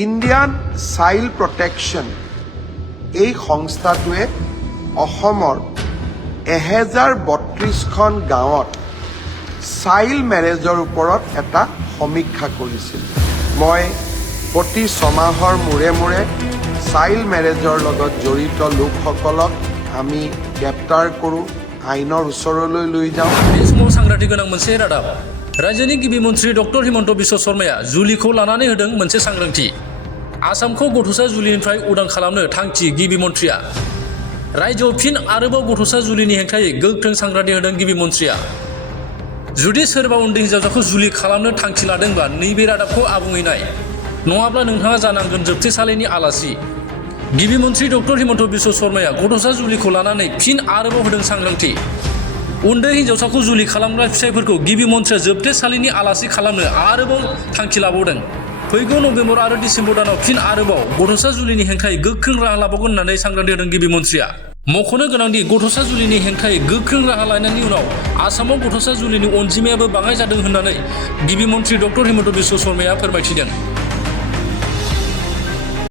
Indian child protection এই সংস্থাটোৱে অসমৰ 1032খন গাঁৱত চাইল্ড মেৰেজৰ ওপৰত এটা সমীক্ষা কৰিছিল। মই প্ৰতি 6 মাহৰ মূৰে মূৰে চাইল্ড মেৰেজৰ লগত জড়িত লোকসকলক আমি গ্ৰেপ্তাৰ কৰোঁ, আইনৰ ওচৰলৈ লৈ যাওঁ। बे समाव सांग्रांथि गोनां मोनसे रादाब रायजोनि गिबि मन्थ्रि डक्टर हिमन्त बिश्व शर्माया जुलिखौ लानानै होदों मोनसे सांग्रांथि। आसामखौ गथ'सा जुलिनिफ्राय उदां खालामनो थांखि गिबि मन्थ्रिया। रायजोआव फिन आरोबाव गथ'सा जुलिनि हेंथायै गोख्रों सांग्रांथि होदों गिबि मन्थ्रिया। जुदि सोरबा उन्दै हिन्जावसाखौ जुलि खालामनो थांखि लादोंब्ला नैबे रादाबखौ आबुङै नाय, नङाब्ला नोंथाङा जानांगोन जोबथेसालिनि आलासि। गिबि मन्थ्रि डक्टर हिमन्त बिश्व शर्माया गथ'सा जुलिखौ लानानै फिन आरोबाव होदों सांग्रांथि। उन्दै हिन्जावसाखौ जुलि खालामग्रा फिसायफोरखौ गिबि मन्थ्रिया जोबथेसालिनि आलासि खालामनो आरोबाव थांखि लाबावदों। फैगौ नबेम्बर आरो डिसेम्बर दानाव फिन आरोबाव गथ'सा जुलिनि हेंथायै गोख्रों राहा लाबावगोन होननानै सांग्रांथि होदों गिबि मन्थ्रिया। मख'नो गोनांदि गथ'सा जुलिनि हेंथायै गोख्रों राहा लानायनि उनाव आसामाव गथ'सा जुलिनि अनजिमायाबो बाङाइ जादों होननानै गिबि मन्थ्रि डक्टर हिमन्त बिश्व शर्माया फोरमायथिदों।